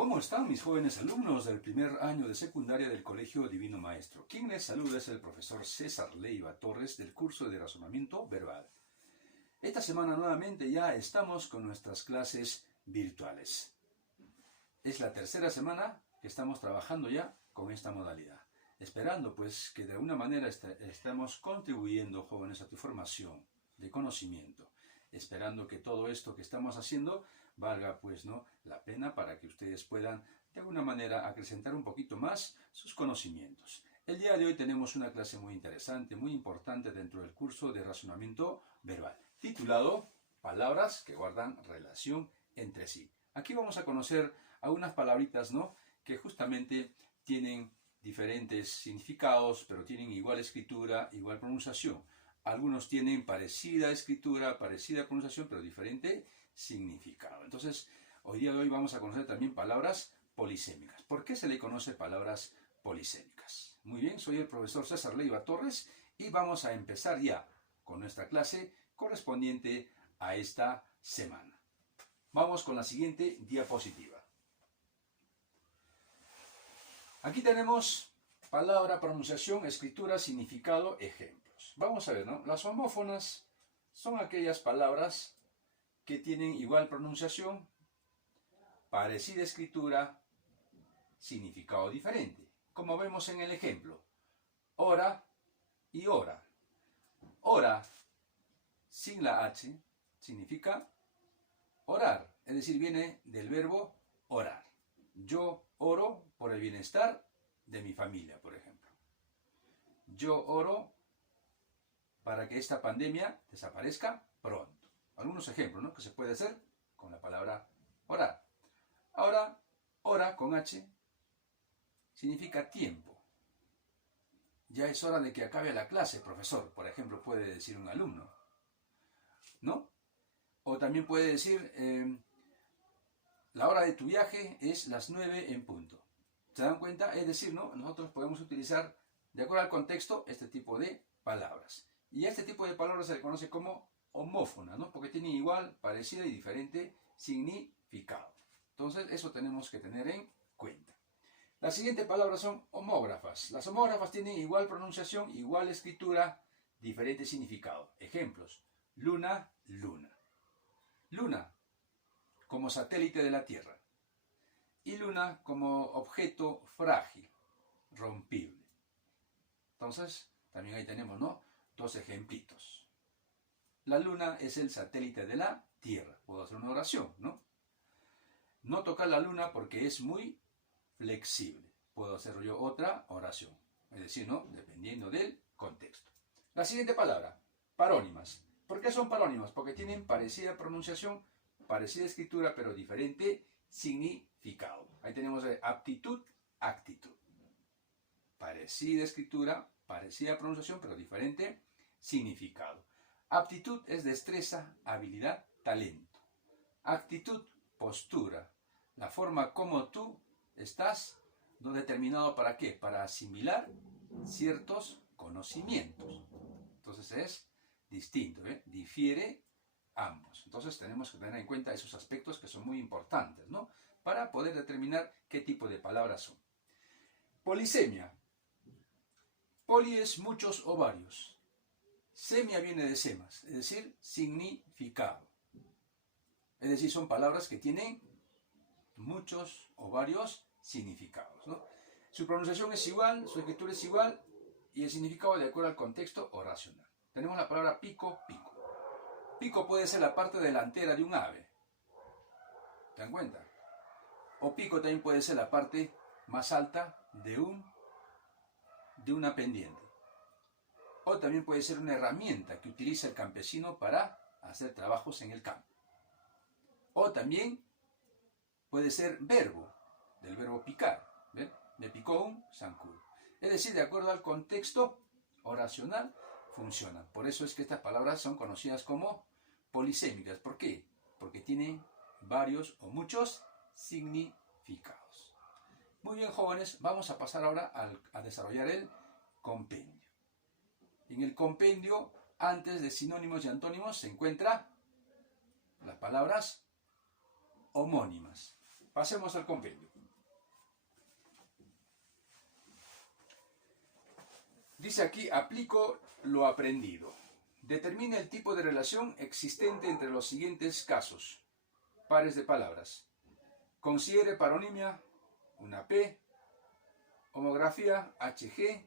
¿Cómo están mis jóvenes alumnos del primer año de secundaria del Colegio Divino Maestro? Quien les saluda es el profesor César Leiva Torres del curso de razonamiento verbal. Esta semana nuevamente ya estamos con nuestras clases virtuales. Es la tercera semana que estamos trabajando ya con esta modalidad. Esperando pues que de alguna manera estemos contribuyendo, jóvenes, a tu formación de conocimiento. Esperando que todo esto que estamos haciendo valga pues la pena para que ustedes puedan de alguna manera acrecentar un poquito más sus conocimientos. El día de hoy tenemos una clase muy interesante, muy importante dentro del curso de razonamiento verbal, titulado Palabras que guardan relación entre sí. Aquí vamos a conocer algunas palabritas que justamente tienen diferentes significados, pero tienen igual escritura, igual pronunciación. Algunos tienen parecida escritura, parecida pronunciación, pero diferente significado. Entonces, día de hoy vamos a conocer también palabras polisémicas. ¿Por qué se le conoce palabras polisémicas? Muy bien, soy el profesor César Leiva Torres y vamos a empezar ya con nuestra clase correspondiente a esta semana. Vamos con la siguiente diapositiva. Aquí tenemos palabra, pronunciación, escritura, significado, ejemplos. Vamos a ver, Las homófonas son aquellas palabras que tienen igual pronunciación, parecida escritura, significado diferente. Como vemos en el ejemplo, hora y hora. Hora sin la H significa orar, es decir, viene del verbo orar. Yo oro por el bienestar de mi familia, por ejemplo. Yo oro para que esta pandemia desaparezca pronto. Algunos ejemplos que se puede hacer con la palabra orar. Ahora, hora con H significa tiempo. Ya es hora de que acabe la clase, profesor, por ejemplo, puede decir un alumno. O también puede decir, la hora de tu viaje es las 9 en punto. ¿Se dan cuenta? Es decir, nosotros podemos utilizar, de acuerdo al contexto, este tipo de palabras. Y a este tipo de palabras se le conoce como homófona, porque tienen igual, parecida y diferente significado. Entonces, eso tenemos que tener en cuenta. La siguiente palabra son homógrafas. Las homógrafas tienen igual pronunciación, igual escritura, diferente significado. Ejemplos: luna, luna. Luna como satélite de la Tierra. Y luna como objeto frágil, rompible. Entonces, también ahí tenemos, dos ejemplitos. La luna es el satélite de la Tierra. Puedo hacer una oración, No tocar la luna porque es muy flexible. Puedo hacer yo otra oración. Es decir, dependiendo del contexto. La siguiente palabra, parónimas. ¿Por qué son parónimas? Porque tienen parecida pronunciación, parecida escritura, pero diferente significado. Ahí tenemos aptitud, actitud. Parecida escritura, parecida pronunciación, pero diferente significado. Aptitud es destreza, habilidad, talento. Actitud, postura, la forma como tú estás determinado para qué, para asimilar ciertos conocimientos. Entonces es distinto, difiere ambos. Entonces tenemos que tener en cuenta esos aspectos que son muy importantes, para poder determinar qué tipo de palabras son. Polisemia. Poli es muchos o varios. Semia viene de semas, es decir, significado. Es decir, son palabras que tienen muchos o varios significados, Su pronunciación es igual, su escritura es igual y el significado de acuerdo al contexto oracional. Tenemos la palabra pico, pico. Pico puede ser la parte delantera de un ave. ¿Se dan cuenta? O pico también puede ser la parte más alta de una pendiente. O también puede ser una herramienta que utiliza el campesino para hacer trabajos en el campo. O también puede ser verbo, del verbo picar. ¿Ven? Me picó un zancudo. Es decir, de acuerdo al contexto oracional, funcionan. Por eso es que estas palabras son conocidas como polisémicas. ¿Por qué? Porque tienen varios o muchos significados. Muy bien, jóvenes, vamos a pasar ahora a desarrollar el compendio. En el compendio, antes de sinónimos y antónimos, se encuentran las palabras homónimas. Pasemos al compendio. Dice aquí, aplico lo aprendido. Determina el tipo de relación existente entre los siguientes casos. Pares de palabras. Considere paronimia, una P, homografía HG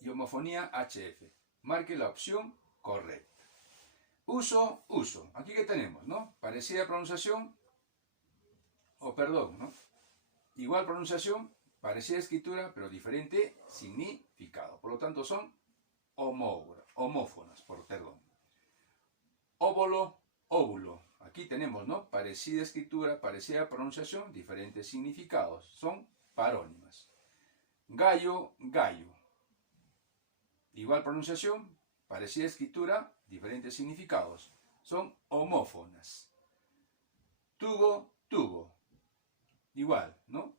y homofonía HF. Marque la opción correcta. Uso, uso. Aquí que tenemos, ¿no? Parecida pronunciación, o perdón, ¿no? Igual pronunciación, parecida escritura, pero diferente significado. Por lo tanto, son homófonas, perdón. Óvulo, óvulo. Aquí tenemos, ¿no? Parecida escritura, parecida pronunciación, diferentes significados. Son parónimas. Gallo, gallo. Igual pronunciación, parecida escritura, diferentes significados. Son homófonas. Tubo, tubo. Igual, ¿no?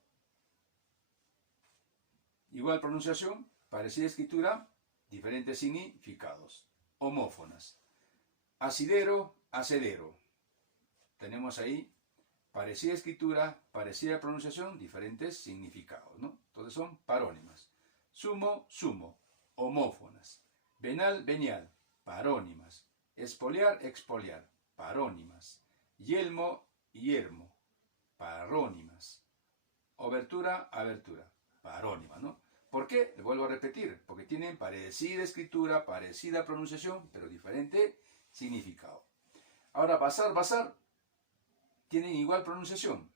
Igual pronunciación, parecida escritura, diferentes significados. Homófonas. Asidero, acedero. Tenemos ahí parecida escritura, parecida pronunciación, diferentes significados, ¿no? Entonces son parónimas. Sumo, sumo. Homófonas. Venal, venial. Parónimas. Expoliar, expoliar. Parónimas. Yelmo, yermo. Parónimas. Obertura, abertura. Parónima, ¿no? ¿Por qué? Le vuelvo a repetir. Porque tienen parecida escritura, parecida pronunciación, pero diferente significado. Ahora, basar, basar. Tienen igual pronunciación,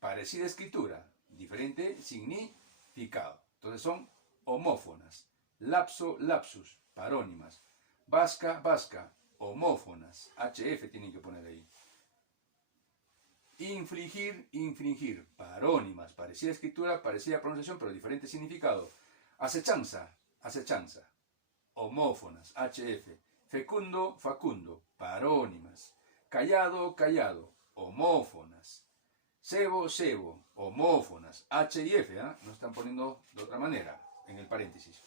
parecida escritura, diferente significado. Entonces son homófonas. Lapso, lapsus, parónimas. Vasca, vasca, homófonas. HF tienen que poner ahí. Infligir, infringir, parónimas. Parecida escritura, parecida pronunciación, pero diferente significado. Acechanza, acechanza. Homófonas. HF. Fecundo, facundo, parónimas. Callado, callado. Homófonas. Cebo, cebo, homófonas. H y F, ¿eh? No están poniendo de otra manera en el paréntesis.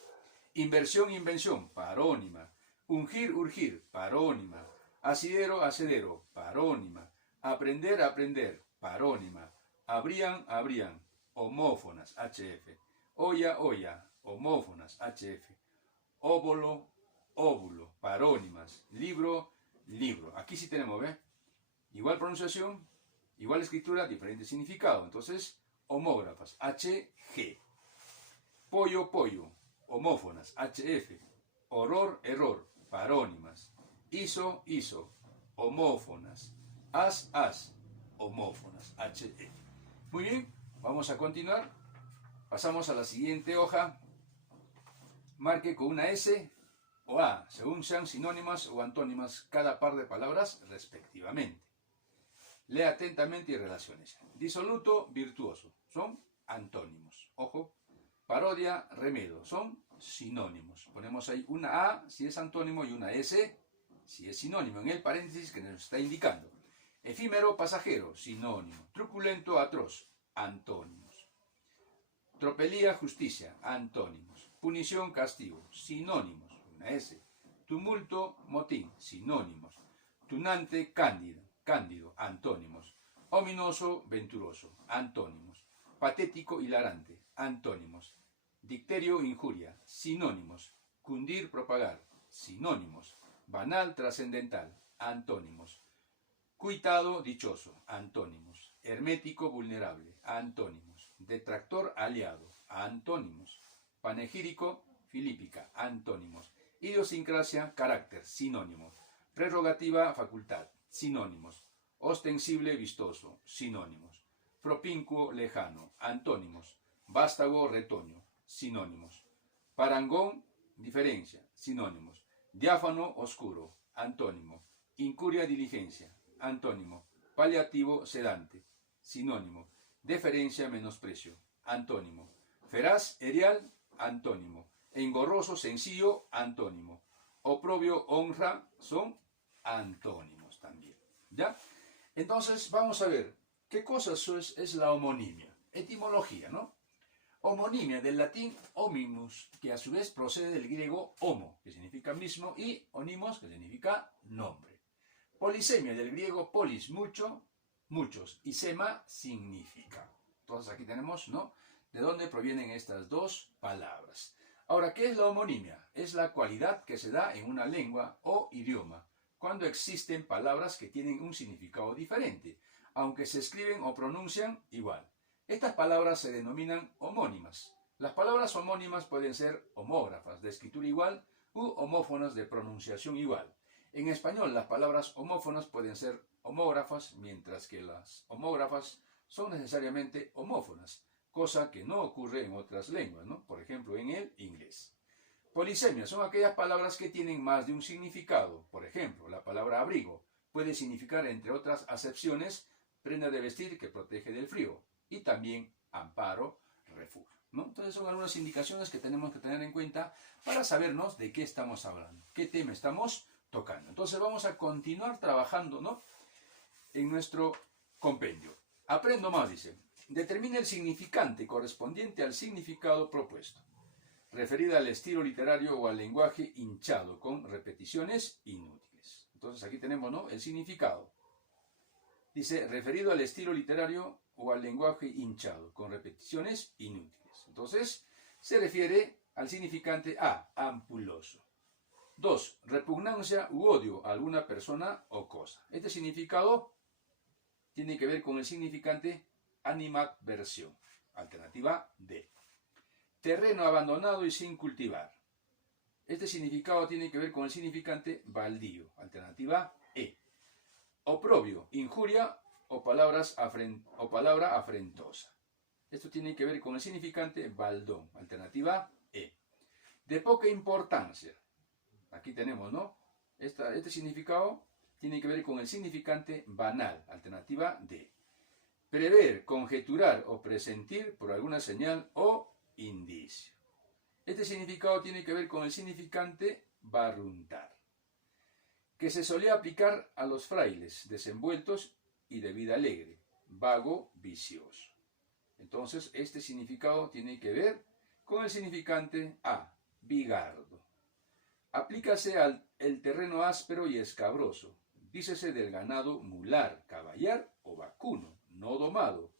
Inversión, invención, parónima. Ungir, urgir, parónima. Asidero, acedero, parónima. Aprender, aprender, parónima. Habrían, habrían, homófonas, HF. Olla, olla, homófonas, HF. Óvulo, óvulo, parónimas. Libro, libro. Aquí sí tenemos, ¿ves? Igual pronunciación, igual escritura, diferente significado. Entonces, homógrafas, HG. Pollo, pollo, homófonas, HF. Horror, error, parónimas. Iso, iso, homófonas. As, as, homófonas, HF. Muy bien, vamos a continuar. Pasamos a la siguiente hoja. Marque con una S o A, según sean sinónimas o antónimas cada par de palabras respectivamente. Lea atentamente y relaciones. Disoluto, virtuoso. Son antónimos. Ojo. Parodia, remedio. Son sinónimos. Ponemos ahí una A si es antónimo y una S si es sinónimo. En el paréntesis que nos está indicando. Efímero, pasajero. Sinónimo. Truculento, atroz. Antónimos. Tropelía, justicia. Antónimos. Punición, castigo. Sinónimos. Una S. Tumulto, motín. Sinónimos. Tunante, cándido. Cándido, antónimos. Ominoso, venturoso, antónimos. Patético, hilarante, antónimos. Dicterio, injuria, sinónimos. Cundir, propagar, sinónimos. Banal, trascendental, antónimos. Cuitado, dichoso, antónimos. Hermético, vulnerable, antónimos. Detractor, aliado, antónimos. Panegírico, filípica, antónimos. Idiosincrasia, carácter, sinónimo. Prerrogativa, facultad, sinónimos. Ostensible, vistoso, sinónimos. Propincuo, lejano, antónimos. Vástago, retoño, sinónimos. Parangón, diferencia, sinónimos. Diáfano, oscuro, antónimo. Incuria, diligencia, antónimo. Paliativo, sedante, sinónimo. Deferencia, menosprecio, antónimo. Feraz, erial, antónimo. Engorroso, sencillo, antónimo. Oprobio, honra, son antónimos también. ¿Ya? Entonces, vamos a ver, ¿qué cosa es la homonimia? Etimología, ¿no? Homonimia del latín homimus, que a su vez procede del griego homo, que significa mismo, y onimos, que significa nombre. Polisemia del griego polis, mucho, muchos, y sema significa. Entonces aquí tenemos, ¿no? ¿De dónde provienen estas dos palabras? Ahora, ¿qué es la homonimia? Es la cualidad que se da en una lengua o idioma cuando existen palabras que tienen un significado diferente, aunque se escriben o pronuncian igual. Estas palabras se denominan homónimas. Las palabras homónimas pueden ser homógrafas de escritura igual u homófonas de pronunciación igual. En español, las palabras homófonas pueden ser homógrafas, mientras que las homógrafas son necesariamente homófonas, cosa que no ocurre en otras lenguas, ¿no? Por ejemplo, en el inglés. Polisemias son aquellas palabras que tienen más de un significado. Por ejemplo, la palabra abrigo puede significar, entre otras acepciones, prenda de vestir que protege del frío y también amparo, refugio, ¿no? Entonces son algunas indicaciones que tenemos que tener en cuenta para sabernos de qué estamos hablando, qué tema estamos tocando. Entonces vamos a continuar trabajando, ¿no?, en nuestro compendio. Aprendo más, dice. Determina el significante correspondiente al significado propuesto, referida al estilo literario o al lenguaje hinchado con repeticiones inútiles. Entonces aquí tenemos, ¿no?, el significado. Dice, referido al estilo literario o al lenguaje hinchado con repeticiones inútiles. Entonces, se refiere al significante A, ampuloso. 2. Repugnancia u odio a alguna persona o cosa. Este significado tiene que ver con el significante animadversión. Alternativa D. Terreno abandonado y sin cultivar. Este significado tiene que ver con el significante baldío. Alternativa E. Oprobio, injuria o palabra afrentosa. Esto tiene que ver con el significante baldón. Alternativa E. De poca importancia. Aquí tenemos, ¿no? Este significado tiene que ver con el significante banal. Alternativa D. Prever, conjeturar o presentir por alguna señal o indicio. Este significado tiene que ver con el significante barruntar, que se solía aplicar a los frailes desenvueltos y de vida alegre, vago, vicioso. Entonces, este significado tiene que ver con el significante A, bigardo. Aplícase al el terreno áspero y escabroso, dícese del ganado mular, caballar o vacuno, no domado,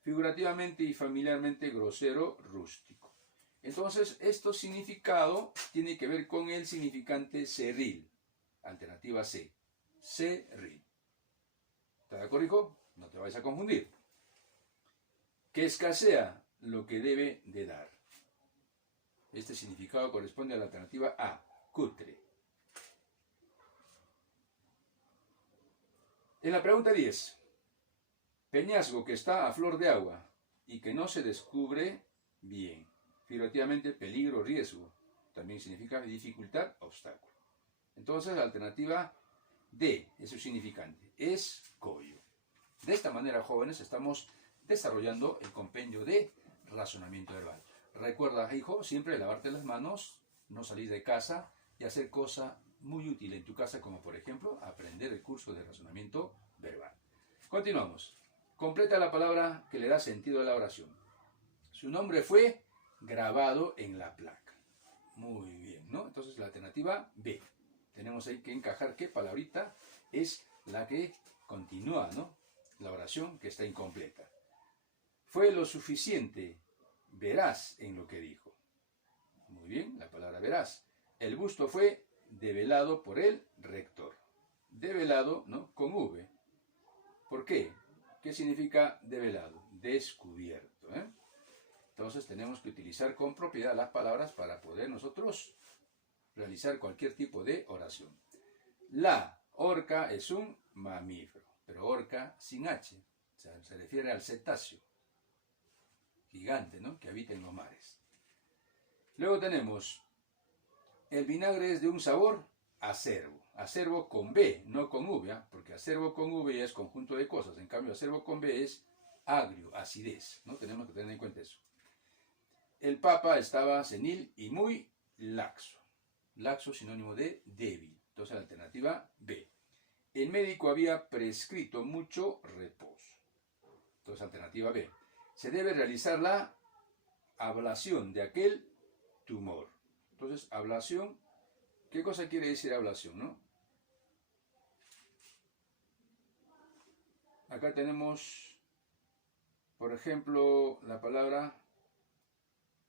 figurativamente y familiarmente grosero, rústico. Entonces, este significado tiene que ver con el significante cerril. Alternativa C, cerril. ¿Te da corrijo? No te vayas a confundir. Que escasea lo que debe de dar. Este significado corresponde a la alternativa A, cutre. En la pregunta 10, peñasco que está a flor de agua y que no se descubre bien. Figurativamente, peligro, riesgo. También significa dificultad, obstáculo. Entonces, la alternativa D es su significante. Escollo. De esta manera, jóvenes, estamos desarrollando el compendio de razonamiento verbal. Recuerda, hijo, siempre lavarte las manos, no salir de casa y hacer cosa muy útil en tu casa, como por ejemplo aprender el curso de razonamiento verbal. Continuamos. Completa la palabra que le da sentido a la oración. Su nombre fue grabado en la placa. Muy bien, ¿no? Entonces la alternativa B. Tenemos ahí que encajar qué palabrita es la que continúa, ¿no?, la oración que está incompleta. Fue lo suficiente veraz en lo que dijo. Muy bien, la palabra veraz. El busto fue develado por el rector. Develado, ¿no?, con V. ¿Por qué? ¿Qué significa develado? Descubierto, ¿eh? Entonces tenemos que utilizar con propiedad las palabras para poder nosotros realizar cualquier tipo de oración. La orca es un mamífero, pero orca sin H. O sea, se refiere al cetáceo gigante, ¿no?, que habita en los mares. Luego tenemos, el vinagre es de un sabor acerbo. Acerbo con B, no con V, ¿eh? Porque acerbo con V es conjunto de cosas. En cambio, acerbo con B es agrio, acidez, ¿no? Tenemos que tener en cuenta eso. El papa estaba senil y muy laxo. Laxo sinónimo de débil. Entonces la alternativa B. El médico había prescrito mucho reposo. Entonces alternativa B. Se debe realizar la ablación de aquel tumor. Entonces ablación, ¿qué cosa quiere decir ablación, no? Acá tenemos, por ejemplo, la palabra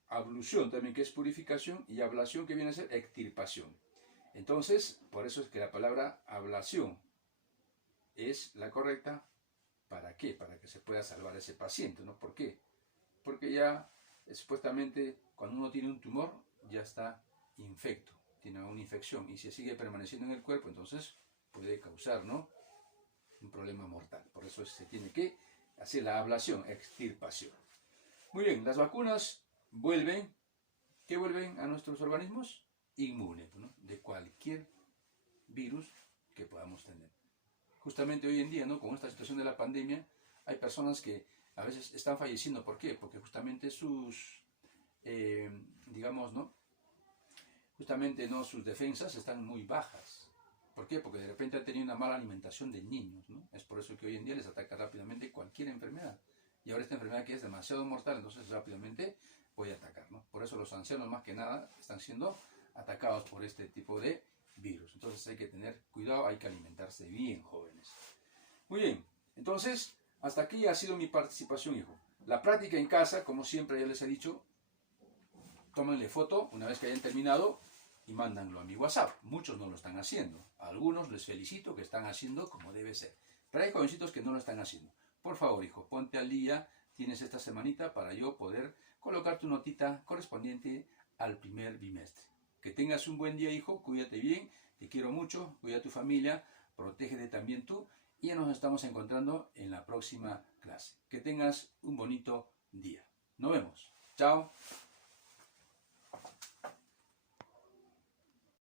ablución también, que es purificación, y ablación, que viene a ser extirpación. Entonces, por eso es que la palabra ablación es la correcta. ¿Para qué? Para que se pueda salvar a ese paciente, ¿no? ¿Por qué? Porque ya, supuestamente, cuando uno tiene un tumor, ya está infecto, tiene una infección, y si sigue permaneciendo en el cuerpo, entonces puede causar, ¿no?, un problema mortal. Por eso se tiene que hacer la ablación, extirpación. Muy bien, las vacunas vuelven, ¿qué vuelven a nuestros organismos? Inmunes, ¿no?, de cualquier virus que podamos tener. Justamente hoy en día, ¿no?, con esta situación de la pandemia, hay personas que a veces están falleciendo. ¿Por qué? Porque justamente sus, digamos, ¿no?, justamente, ¿no?, sus defensas están muy bajas. ¿Por qué? Porque de repente han tenido una mala alimentación de niños, ¿no? Es por eso que hoy en día les ataca rápidamente cualquier enfermedad. Y ahora esta enfermedad, que es demasiado mortal, entonces rápidamente puede atacar, ¿no? Por eso los ancianos, más que nada, están siendo atacados por este tipo de virus. Entonces hay que tener cuidado, hay que alimentarse bien, jóvenes. Muy bien, entonces hasta aquí ha sido mi participación, hijo. La práctica en casa, como siempre ya les he dicho, tómenle foto una vez que hayan terminado y mándanlo a mi WhatsApp. Muchos no lo están haciendo. A algunos les felicito que están haciendo como debe ser. Pero hay jovencitos que no lo están haciendo. Por favor, hijo, ponte al día. Tienes esta semanita para yo poder colocar tu notita correspondiente al primer bimestre. Que tengas un buen día, hijo. Cuídate bien. Te quiero mucho. Cuida a tu familia. Protégete también tú. Y ya nos estamos encontrando en la próxima clase. Que tengas un bonito día. Nos vemos. Chao.